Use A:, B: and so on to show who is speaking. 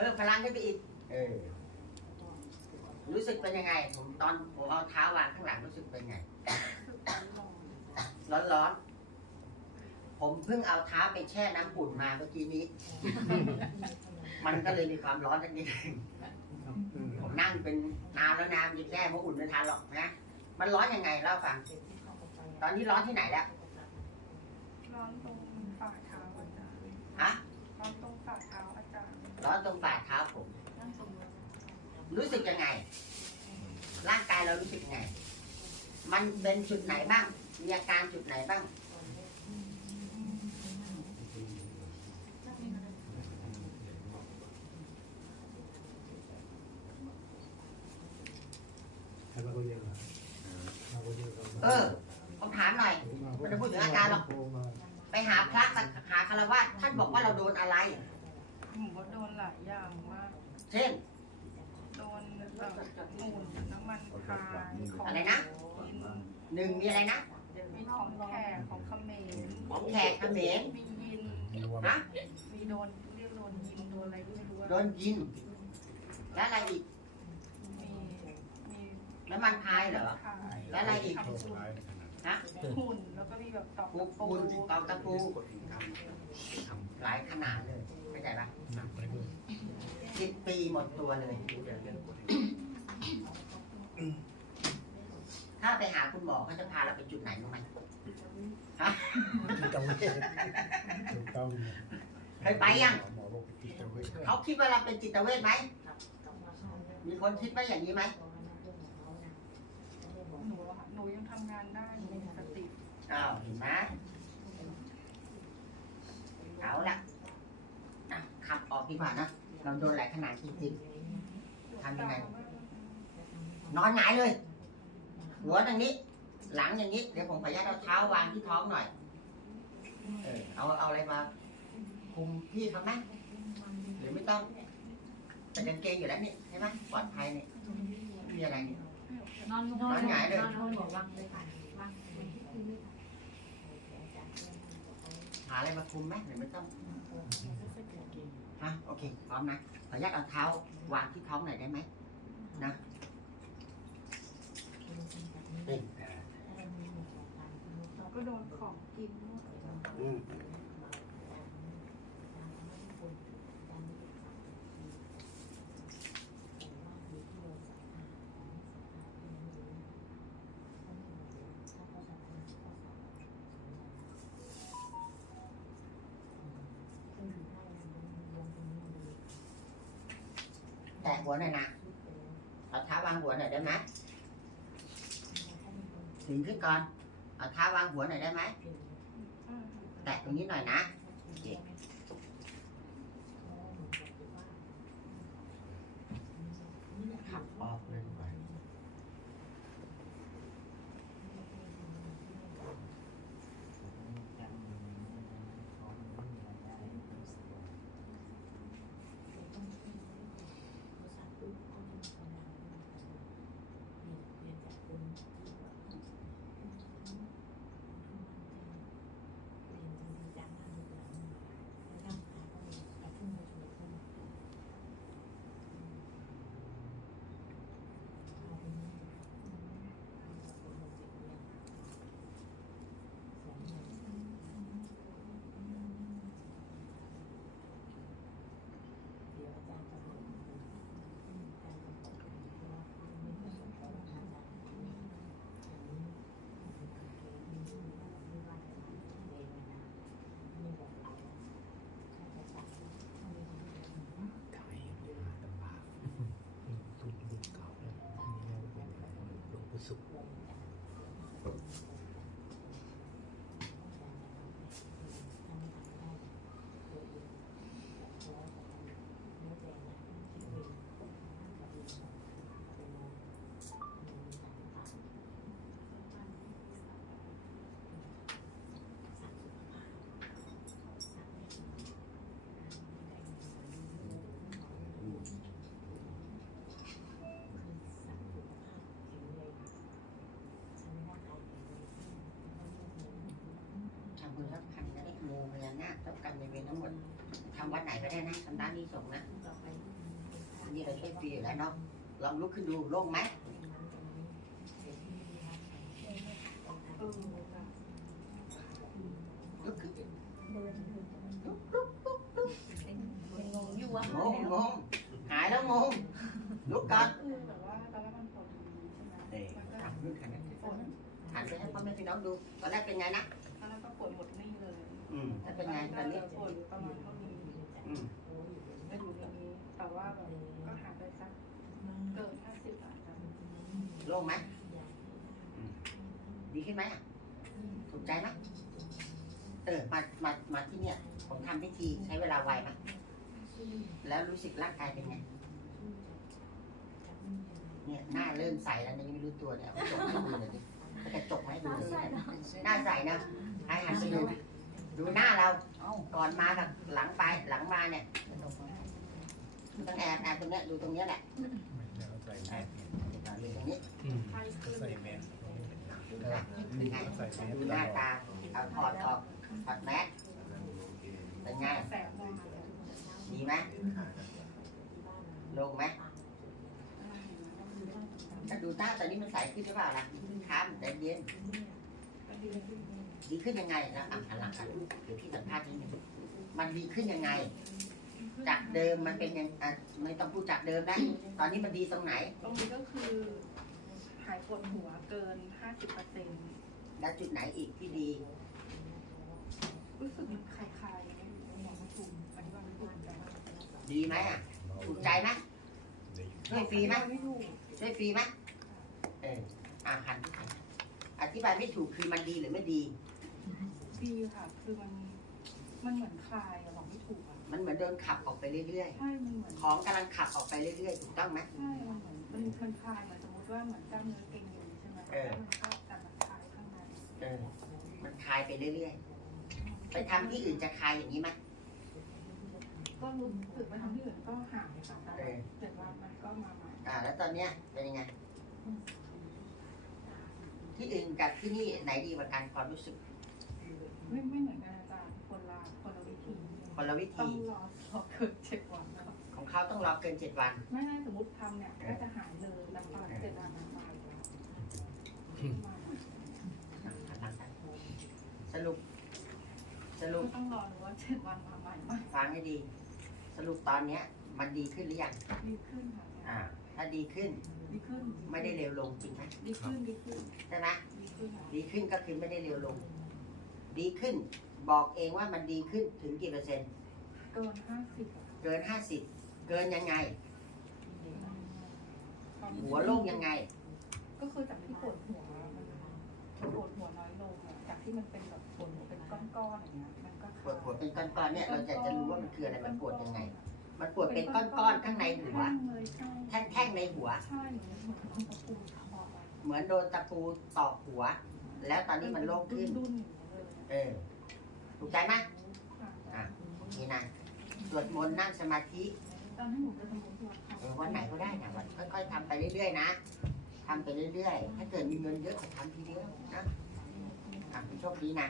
A: พิ่มพลังขึ้นไปอีก เออ รู้สึกเป็นยังไง ผมตอนผมเอาเท้าวางข้างหลังรู้สึกเป็นไง ร้อนร้อนๆผมเพิ่งเอาเท้าไปแช่น้ำอุ่นมาเมื่อกี้นี้ มันก็เลยมีความร้อนนิดนึงผมนั่งเป็นนานแล้วนานจะแช่เพราะอุ่นไม่ทันหรอกนะ มันร้อนยังไงเล่าให้ฟัง ตอนนี้ร้อนที่ไหนแล้ว
B: ร้อนตรงฝ่าเท้าอาจารย์
A: ฮะ
B: รย์
A: ร้อนตรงฝ่าเท้าผม รู้สึกยังไง ร่างกายเรารู้สึกยังไง มันเป็นจุดไหนบ้าง มีอาการจุดไหนบ้าง เออผมถามหน่อยไม่ได้พูดถึงอาการหรอก ไปหาพระกับหาคารวะท่านบอกว่าเราโดนอะไร
B: หนูก็โดนหลายอย่างมาก
A: เช่น
B: โดนแบบหมุนน้ำมันพายของ
A: อะไรนะ
B: กิน
A: หนึ่งมีอะไรนะ
B: มีของแขกของเขมร
A: ของแขกเขมร
B: มียิน
A: ฮะ
B: มีโดนเรียกโดนยินโดนอะไรก็ไม่รู้อะ
A: โดนยิงและอะไรอีก
B: มีมี
A: น้ำมันพายเหรอ
B: พาย
A: แล้วอะไรอีก
B: ทำหุ่ น
A: ฮะ
B: หุ่นแล้วก็มีแบบตอก
A: ปู
B: ตะปู
A: ปูนตอกตะปูหลายขนาดเลยเข้าใจปะสิบปีหมดตัวเลย ถ้าไปหาคุณหมอเขาจะพาเราไปจุดไหนรู้ไหม
C: จิตเวชถูกต้อง
A: เคยไปยัง
C: หมอบอกจิตเวช
A: เขาคิดว่าเราเป็นจิตเวชไหม มีคนคิดว่าอย่างนี้ไหม
B: หนูอะหนูยังทำงานได้หนูมีสติ
A: อ้าวเห็นไหมเอาละนะขับออก ดีกว่านะเราโดนหลายขนาดจริงๆทำยังไงนอนหงายเลย หัวทางนี้ หลังอย่างนี้ เดี๋ยวผมขออนุญาตเอาเท้าวางที่ท้องหน่อย เออเอาเอาอะไรมาคุมพี่เขาไหมหรือไม่ต้องแต่กางเกงอยู่แล้วนี่ใช่ไหมปลอดภัยนี่ไม่มีอะไรนี่
D: นอนนอนนอนนอนบอกวางเลยค่ะวาง
A: หาอะไรมาคุมไหมหรือไม่ต้องฮะโอเคพร้อมนะขออนุญาตเอาเท้าวางที่ท้องหน่อยได้ไหมนะนี่
B: ก็โดนของกินด้วย
A: อืม แตะหัวหน่อยนะเอาเท้าวางหัวหน่อยได้ไหมถึงขึ้นก่อนเอาเท้าวางหัวหน่อยได้ไหมแตะตรงนี้หน่อยนะอเคขับออกเลย ดีก บุญรับขันจะได้โมพญานาคเจ้ากรรมในเวรทั้งหมดทำ
E: วัดไหนก็ได้นะทำร้านนี้ส่งนะนนี้เราช่วยฟรีอยู่แล้วเนาะลองลุกขึ้นดูโล่งไหม
B: เออค่ะ
E: ลุกขึ้น
A: ยังงงอยู่ว่าง
E: งงงหายแล้วงงลุกก่อน
B: คือแบบว่าตอนแรกมันหัน
E: ไปให้พ่อแม่พี่น้องดูตอนแรกเป็นไงนะ อืมแล้วเป็นไงตอนนี้
B: ปวดอยู่ประมาณเท่านี้
E: อืม
B: ไม่อยู่ในนี้ แต่ว่าแบบก็หายไปสักเกินห้าสิบอาจจะ
E: โล่งไหมอืมดีขึ้นไหมอะถูกใจไหมเออมามามาที่เนี่ย ผมทำพิธีใช้เวลาไวไหมแล้วรู้สึกร่างกายเป็นไง เนี่ยหน้าเริ่มใสแล้วเนี่ยยังไม่รู้ตัวเนี่ยเอากระจกให้ดูหน่อยดิเอากระจกมาให้ดูเลยหน้าใสนะให้หันไปดูดู หน้าเราก่อนมากับหลังไปหลังมาเนี่ยต้องแอบแอบตรงเนี้ยดูตรงเนี้ยแหละแอบดูตรงนี้
B: ไข้ขึ้น
C: ใส่แมส
E: เป็นไง
C: ใส่แมส
E: ดูหน้าตาเอาถอดออกถอดแมสเป็นไง
B: แสบมาก
E: ดีไหมโลงไหมถ้าดูหน้าตอนนี้มันใสขึ้นหรือเปล่าล่ะครับแต่เย็น ดีขึ้นยังไงนะอะหันหลังกันเดี๋ยวพี่สัมภาษณ์นิดนึงมันดีขึ้นยังไง จากเดิมมันเป็นยังอะไม่ต้องพูดจากเดิมนะตอนนี้มันดีตรงไหน
B: ตรงนี้ก็คือหายปวดหัวเกินห้าสิบเปอร์เซ็นต์
E: และจุดไหนอีกที่ดี
B: รู้สึกมันคลายๆยังไงบอกไม่ถูกอธิบายไม่ถูกแต่ว่า
E: ดีไหมอะถูกใจไหมช่วยฟรีไหม
B: ไม่ถูก
E: ช่วยฟรีไหมเอออ่าหันที่หันอธิบายไม่ถูกคือมันดีหรือไม่ดี
B: ดีค่ะ คือมัน มันเหมือนคลายอะบอกไม่ถูกอะ
E: มันเหมือนโดนขับออกไปเรื่อย
B: ใช่ มันเหมือน
E: ๆ ของกำลังขับออกไปเรื่อย ๆ ถูกต้องไหม
B: ใช่ มันเหมือน มันมันคลายเหมือนสมมติว่าเหมือนกล้ามเนื้อเกร็งอยู่ใช่ไหม
E: เออ
B: มันก็แต่มันคลายข้างใน
E: เออ มันคลายไปเรื่อย ๆ ไปทำที่อื่นจะคลายอย่างนี้ไหม
B: ก็รู้สึกว่าทำที่อื่นก็หายค่ะแต่
E: เออ
B: เจ็ดวันมันก็มาใหม่
E: อ่า แล้วตอนเนี้ยเป็นยังไง ที่อื่นกับที่นี่ไหนดีกว่ากันความรู้สึก
B: ไม่ไม่เหมือนกันอาจารย์คนละคนละวิธี
E: คนละวิ
B: ต้อ
E: ธี
B: งรอรอเกินเจ็ดวันก่อน
E: ของเขาต้องรอเกินเจ็ดวัน
B: ไม่ได้สมมติทำเนี่ยก็จะหายเลยแต่ตอนเจ็ดวันมันมาอีกแล้วมาใหม่
E: สรุป สรุป
B: ก็ต้องรอดูว่าเจ็ดวันมาใหม่ไหม
E: ฟังให้ดี สรุปตอนเนี้ย มันดีขึ้นหรือยัง
B: ดีขึ้นค่ะ
E: อ่า ถ้าดีขึ้น
B: ดีขึ้น
E: ไม่ได้เร็วลงจริงไหม
B: ดีขึ้นดีขึ้น
E: ใช่ไหม
B: ดีขึ้นค่ะ
E: ดีขึ้นก็คือไม่ได้เร็วลง ดีขึ้น บอกเองว่ามันดีขึ้นถึงกี่เปอร์เซ็นต์
B: เกินห้าสิบ
E: เกินห้าสิบเกินยังไง หัวโล่งยังไง
B: ก็คือจากที่ปวดหัวมันปวดหัวน้อยลงอะจากที่มันเป็นแบบปวดหัวเป็นก้อนๆอย่างเงี้ยมันก็
E: ปวดหัวเป็นก้อนๆเนี่ยเราจะจะรู้ว่ามันคืออะไรมันปวดยังไง มันปวดเป็นก้อนๆข้างในหัว
B: แท่งเลยใช่
E: แท่งๆในหัว
B: ใช่เหมือนเหมือนตะปูถอดอะ
E: เหมือนโดนตะปูตอกหัว แล้วตอนนี้มันโล่งขึ้น
B: ดุนๆอย่าง เงี้ยเลย
E: เออถูกใจไหม
B: ค่ะ
E: อะนี่นะสวดมนต์นั่งสมาธิ
B: ตอนที่หนูจะทำบุญที่วัดค่ะ
E: เออวันไหนก็ได้นะวันค่อย ๆทำไปเรื่อยๆนะทำไปเรื่อยๆ ถ้าเกิดมีเงินเยอะก็ทำทีเดียวนะอะโชคดีนะ